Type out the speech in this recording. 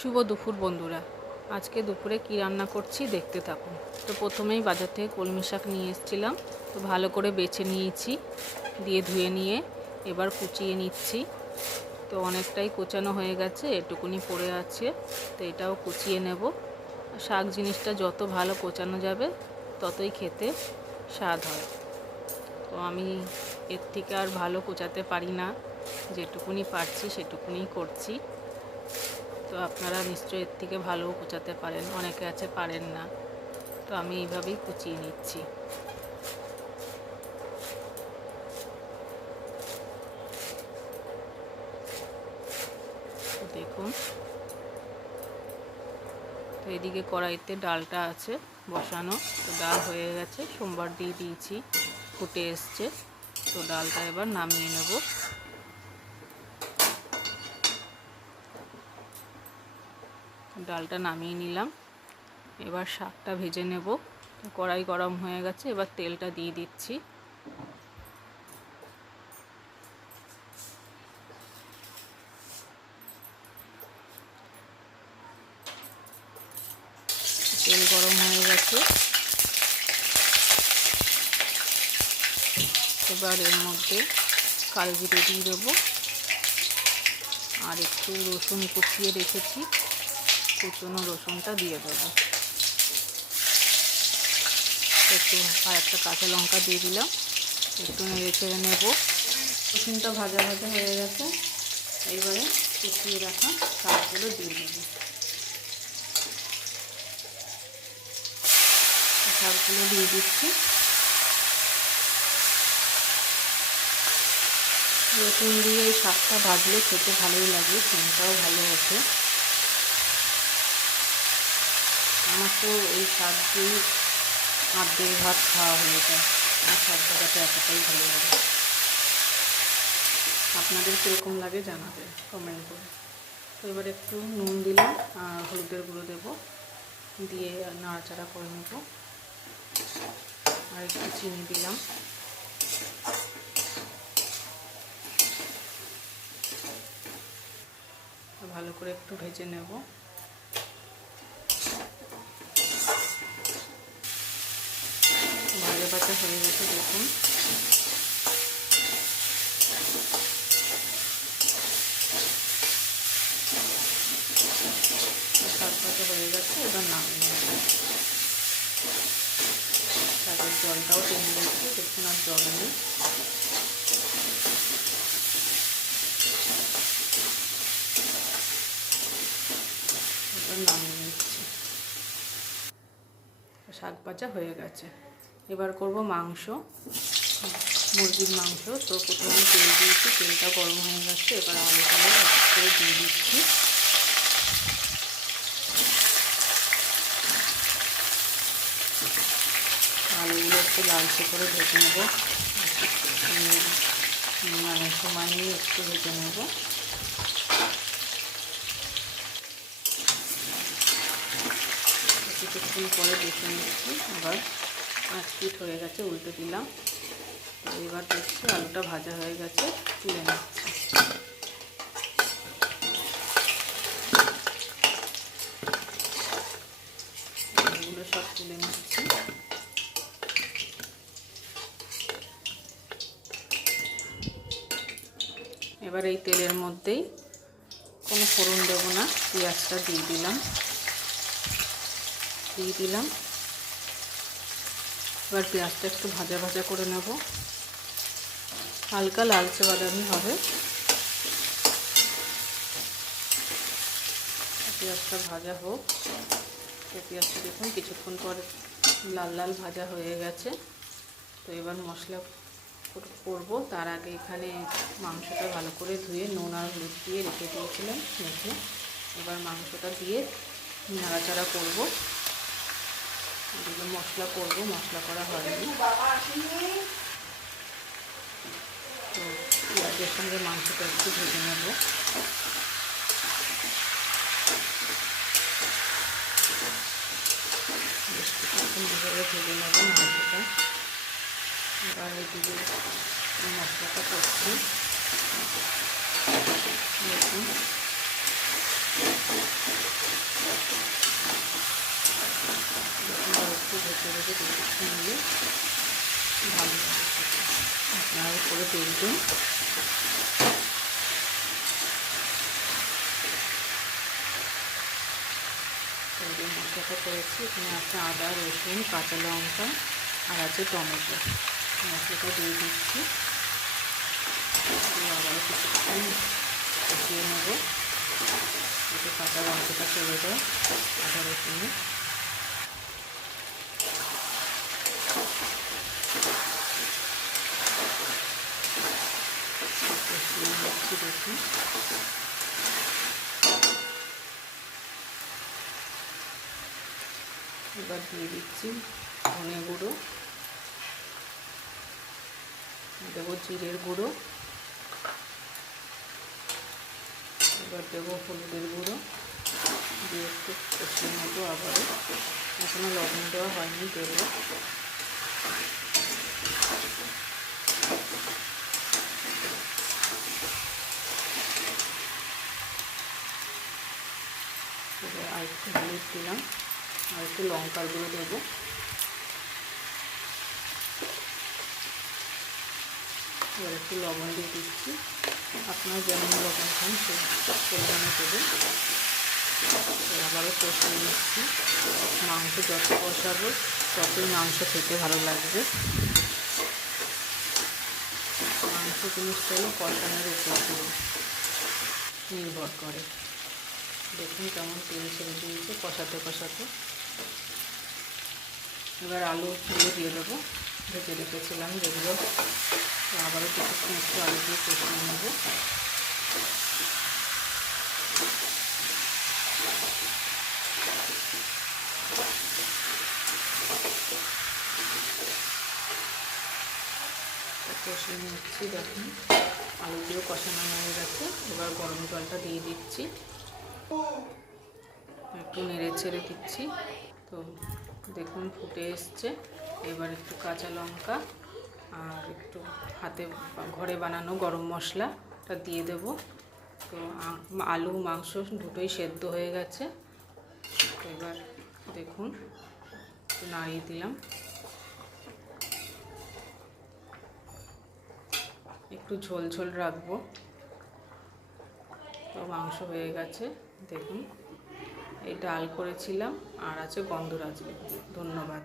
শুভ দুপুর বন্ধুরা। আজকে দুপুরে কি রান্না করছি দেখতে থাকুন। তো প্রথমেই বাজার থেকে কলমি শাক নিয়ে এসেছিলাম, তো ভালো করে বেছে নিয়েছি, দিয়ে ধুয়ে নিয়ে এবার কুচিয়ে নিচ্ছি। তো অনেকটাই কোচানো হয়ে গেছে, এটুকুনি পড়ে আছে, তো এটাও কুচিয়ে নেব। শাক জিনিসটা যত ভালো কোচানো যাবে ততই খেতে স্বাদ হয়। তো আমি এর থেকে আর ভালো কোচাতে পারি না, যেটুকুনি পারছি সেটুকুনি করছি। তো আপনারা নিশ্চয়ই এর থেকে ভালোও কুচাতে পারেন, অনেকে আছে পারেন না, তো আমি এইভাবেই কুচিয়ে নিচ্ছি। তো দেখুন, তো এদিকে কড়াইতে ডালটা আছে বসানো, তো ডাল হয়ে গেছে, সোমবার দিয়ে দিয়েছি, ফুটে এসছে। তো ডালটা এবার নামিয়ে নেব। ডালটা নামিয়ে নিলাম, এবার শাকটা ভেজে নেব। কড়াই গরম হয়ে গেছে, এবার তেলটা দিয়ে দিচ্ছি। তেল গরম হয়ে গেছে, এবার এর মধ্যে কালো জিরে দিয়ে দেবো, আর একটু রসুন কুচিয়ে রেখেছি, কুচনো রসুনটা দিয়ে দেবো। একটু আর একটা কাঁচা লঙ্কা দিয়ে দিলাম, একটু নেড়ে চেড়ে নেব। রসুনটা ভাজা ভাজা হয়ে গেছে, এইবারে কুচিয়ে রাখা শাকগুলো দিয়ে দেবো। শাকগুলো দিয়ে দিচ্ছি। রসুন দিয়ে এই শাকটা ভাজলে খেতে ভালোই লাগে, সেন্টটাও ভালো ওঠে। আমার তো এই শাক দিয়ে আর্ধেক ভাত খাওয়া হয়ে যায়, আর শাক ভাজাটা এতটাই ভালো লাগে। আপনাদের কীরকম লাগে জানাবেন কমেন্ট করে। তো এবার একটু নুন দিলাম আর হলুদের গুঁড়ো দেবো, দিয়ে নাড়াচাড়া করে নেব। আর একটু চিনি দিলাম। ভালো করে একটু ভেজে নেব। ভাজা ভাজা হয়ে গেছে, দেখুন। শাক ভাজা হয়ে গেছে, এবার নামিয়ে নেব। শাকের জলটাও টেনে দিচ্ছি, দেখুন আর জল নেই। এবার নামিয়ে নিচ্ছি। শাক ভাজা হয়ে গেছে, এবার করব মাংস, মুরগির মাংস। তো প্রথমে তেল দিয়েছি, তেলটা গরম হয়ে গেছে, এবার আলুগুলো এক করে দিয়ে দিচ্ছি। আলুগুলো একটু লালচে করে ভেজে নেব, মানে সময় নিয়ে একটু ভেজে নেব। কিছুক্ষণ পরে দেখে নিচ্ছি, আবার 5 মিনিট হয়ে গেছে, উল্টে দিলাম। তো এবার দেখছি আলুটা ভাজা হয়ে গেছে, তুলে নিচ্ছি। এগুলো সব তুলে নিচ্ছি। এবার এই তেলের মধ্যেই কোনো ফোড়ন দেবো না, পেঁয়াজটা দিয়ে দিলাম। এবার পেঁয়াজটা একটু ভাজা ভাজা করে নেব, হালকা লালচে বাদামি হবে। পেঁয়াজটা ভাজা হোক। পেঁয়াজটা দেখুন কিছুক্ষণ পরে লাল লাল ভাজা হয়ে গেছে। তো এবার মশলা করবো, তার আগে এখানে মাংসটা ভালো করে ধুয়ে নুন আর হলুদ দিয়ে রেখে দিয়েছিলাম মেখে। এবার মাংসটা দিয়ে নাড়াচাড়া করবো, এদিকে মশলা করবো, মশলা করা হয়নি। তো পেঁয়াজের সঙ্গে মাংসটা একটু ভেজে নেব। এইভাবে ভেজে নেব মাংসটা। এবার এদিকে মশলাটা করছি, দেখুন। ভেজে ভেজে একটু নিয়ে ভালো লাগে খেতে। আপনারা করে দেখবেন। এই যে মশলাটা করেছি, এখানে আছে আদা, রসুন, কাঁচা লঙ্কা আর আছে টমেটো। মশলাটা দিয়ে দিচ্ছি, দিয়ে আবারও কিছুক্ষণ কষিয়ে নেব, যাতে কাঁচা লঙ্কাটা চলে যায় আদা রসুনে। কষিয়ে নিচ্ছি দেখুন। এবার দিয়ে দিচ্ছি ধনে গুঁড়ো, দেবো জিরের গুঁড়ো, এবার দেবো হলুদের গুঁড়ো, দিয়ে একটু কষিয়ে নেবো আবারও। এখনও লবণ দেওয়া হয়নি, দেবো। এবার আর একটু হলুদ দিলাম, আর একটু লঙ্কার গুঁড়ো দেবো। এবার একটু লবণ দিয়ে দিচ্ছি, আপনারা যেমন লবণ খান সেই পরিমাণে দেবেন। আবারও কষিয়ে নিচ্ছি। মাংস যত কষাবো ততই মাংস খেতে ভালো লাগবে। মাংস জিনিসটা হলো কষানোর উপর নির্ভর করে। দেখুন কেমন তেল ছেড়ে দিয়েছে কষাতে কষাতে। এবার আলুগুলো দিয়ে দেবো, ভেজে রেখেছিলাম যেগুলো। আবারও কিছুক্ষণ একটু আলু দিয়ে কষিয়ে নেব। কষিয়ে নিচ্ছি, দেখুন আলুগুলো কষানো হয়ে গেছে। এবার গরম জলটা দিয়ে দিচ্ছি, একটু নেড়ে ছেড়ে দিচ্ছি। তো দেখুন ফুটে এসছে। এবার একটু কাঁচা লঙ্কা আর একটু হাতে ঘরে বানানো গরম মশলাটা দিয়ে দেব। তো আলু মাংস দুটোই সেদ্ধ হয়ে গেছে। এবার দেখুন একটু নাড়িয়ে দিলাম, একটু ঝোল ঝোল রাখবো। তো মাংস হয়ে গেছে দেখুন। এই ডাল করেছিলাম আর আছে গন্ধরাজ লেবু। ধন্যবাদ।